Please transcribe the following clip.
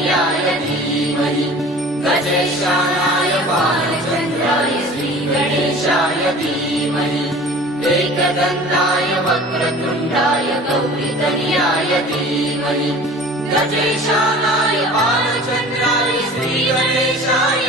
गौरीतनयाय धीमहि गजेशानाय बालचन्द्राय श्रीगणेशाय धीमहि एकदन्ताय वक्रतुण्डाय गौरीतनयाय धीमहि गजेशानाय बालचन्द्राय श्रीगणेशाय